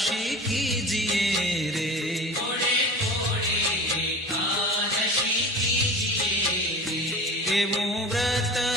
काशी कीजिए रे એવું વ્રત